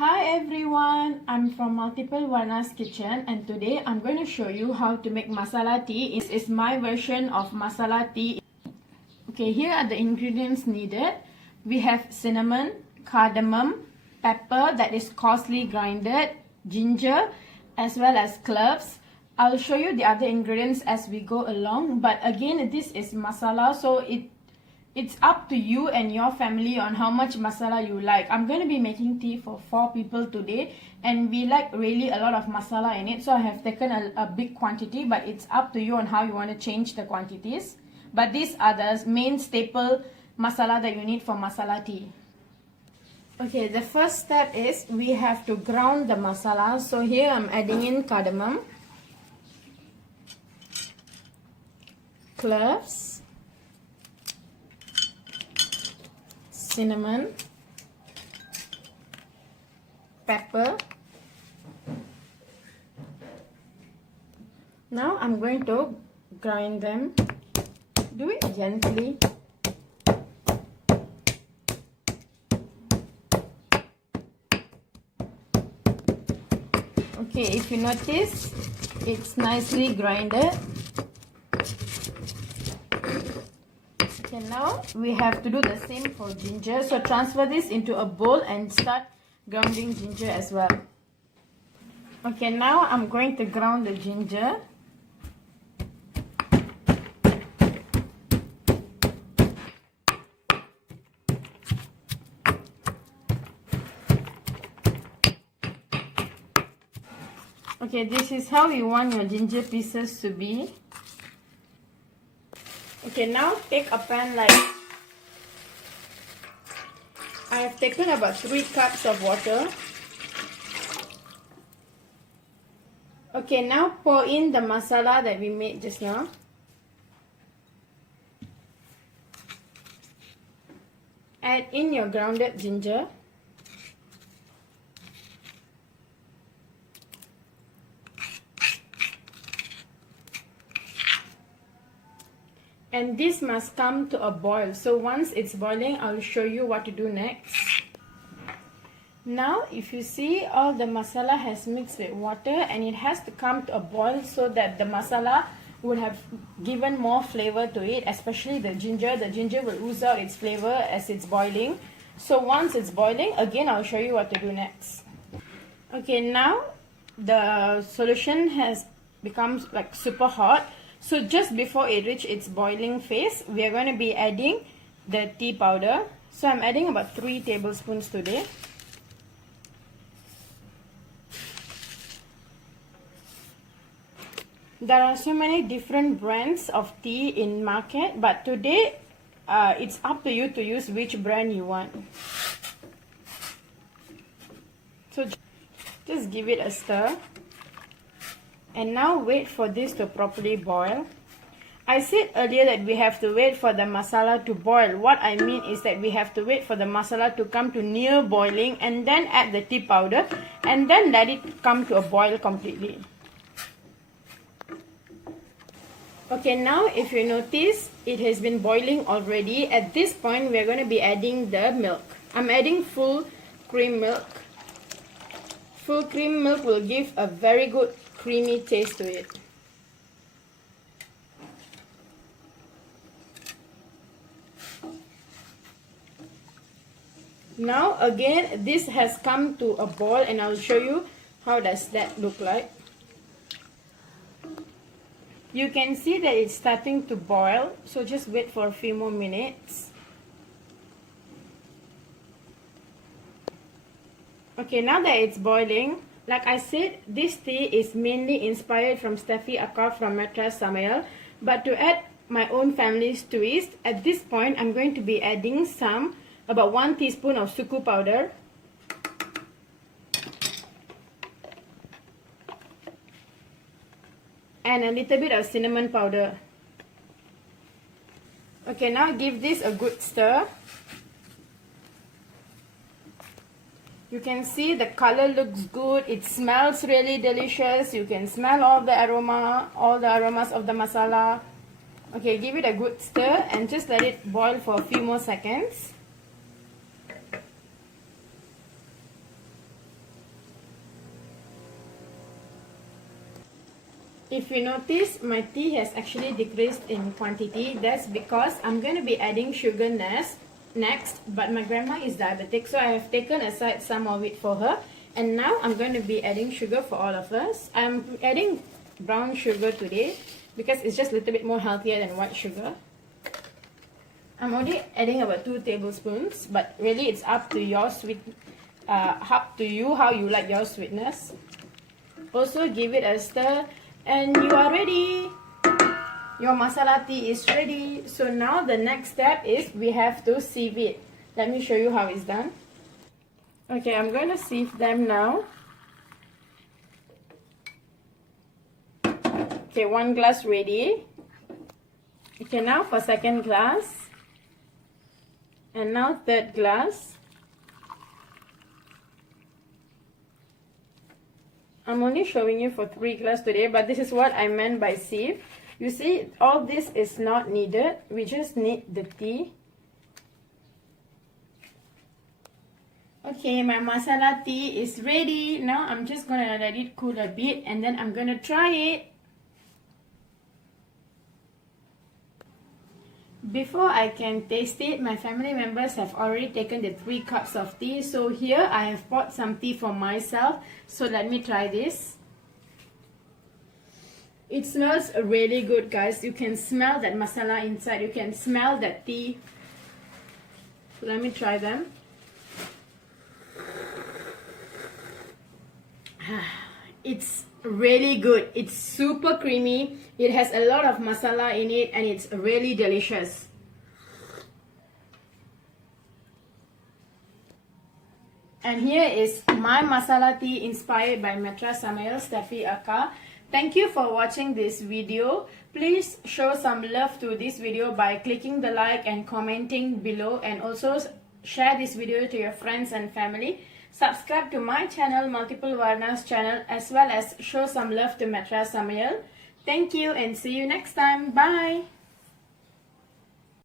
Hi everyone, I'm from Multiplewarnas kitchen and today I'm going to show you how to make masala tea. This is my version of masala tea. Okay, here are the ingredients needed. We have cinnamon, cardamom, pepper that is coarsely grinded, ginger as well as cloves. I'll show you the other ingredients as we go along, but again this is masala, so it's up to you and your family on how much masala you like. I'm going to be making tea for 4 people today and we like really a lot of masala in it, so I have taken a big quantity, but it's up to you on how you want to change the quantities. But these are the main staple masala that you need for masala tea. Okay, the first step is we have to ground the masala. So here I'm adding in cardamom, cloves, cinnamon, pepper. Now I'm going to grind them. Do it gently. Okay, if you notice, it's nicely grinded. Okay, now we have to do the same for ginger. So transfer this into a bowl and start grounding ginger as well. Okay, now I'm going to ground the ginger. Okay, this is how you want your ginger pieces to be. Okay, now take a pan like I have taken about 3 cups of water. Okay, now pour in the masala that we made just now. Add in your grounded ginger. And this must come to a boil. So once it's boiling, I'll show you what to do next. Now, if you see, all the masala has mixed with water and it has to come to a boil so that the masala would have given more flavor to it, especially the ginger. The ginger will ooze out its flavor as it's boiling. So once it's boiling, again, I'll show you what to do next. Okay, now the solution has become like super hot. So just before it reaches its boiling phase, we are going to be adding the tea powder. So I'm adding about 3 tablespoons today. There are so many different brands of tea in market, but today it's up to you to use which brand you want. So just give it a stir. And now wait for this to properly boil. I said earlier that we have to wait for the masala to boil. What I mean is that we have to wait for the masala to come to near boiling and then add the tea powder and then let it come to a boil completely. Okay, now if you notice, it has been boiling already. At this point, we are going to be adding the milk. I'm adding full cream milk. Full cream milk will give a very good creamy taste to it. Now again, this has come to a boil and I'll show you how does that look like. You can see that it's starting to boil, so just wait for a few more minutes. Okay, now that it's boiling, like I said, this tea is mainly inspired from Steffi Akka from Mattress Samael, but to add my own family's twist, at this point I'm going to be adding about 1 teaspoon of suku powder, and a little bit of cinnamon powder. Okay, now give this a good stir. You can see the color looks good. It smells really delicious. You can smell all the aromas of the masala. Okay, give it a good stir and just let it boil for a few more seconds. If you notice, my tea has actually decreased in quantity. That's because I'm going to be adding sugar next, but my grandma is diabetic, so I have taken aside some of it for her. And now I'm going to be adding sugar for all of us. I'm adding brown sugar today because it's just a little bit more healthier than white sugar. I'm only adding about 2 tablespoons, but really it's up to your up to you how you like your sweetness. Also give it a stir, and you are ready. Your masala tea is ready. So now the next step is we have to sieve it. Let me show you how it's done. Okay, I'm going to sieve them now. Okay, 1 glass ready. Okay, now for second glass. And now third glass. I'm only showing you for 3 glass today, but this is what I meant by sieve. You see, all this is not needed. We just need the tea. Okay, my masala tea is ready. Now I'm just gonna let it cool a bit and then I'm gonna try it. Before I can taste it, my family members have already taken the 3 cups of tea. So here I have bought some tea for myself. So let me try this. It smells really good, guys. You can smell that masala inside. You can smell that tea. So let me try them. It's really good. It's super creamy. It has a lot of masala in it and it's really delicious. And here is my masala tea inspired by Matra Samael Steffi Aka. Thank you for watching this video. Please show some love to this video by clicking the like and commenting below, and also share this video to your friends and family. Subscribe to my channel, Multiplewarnas channel, as well as show some love to Matra Samael. Thank you and see you next time. Bye.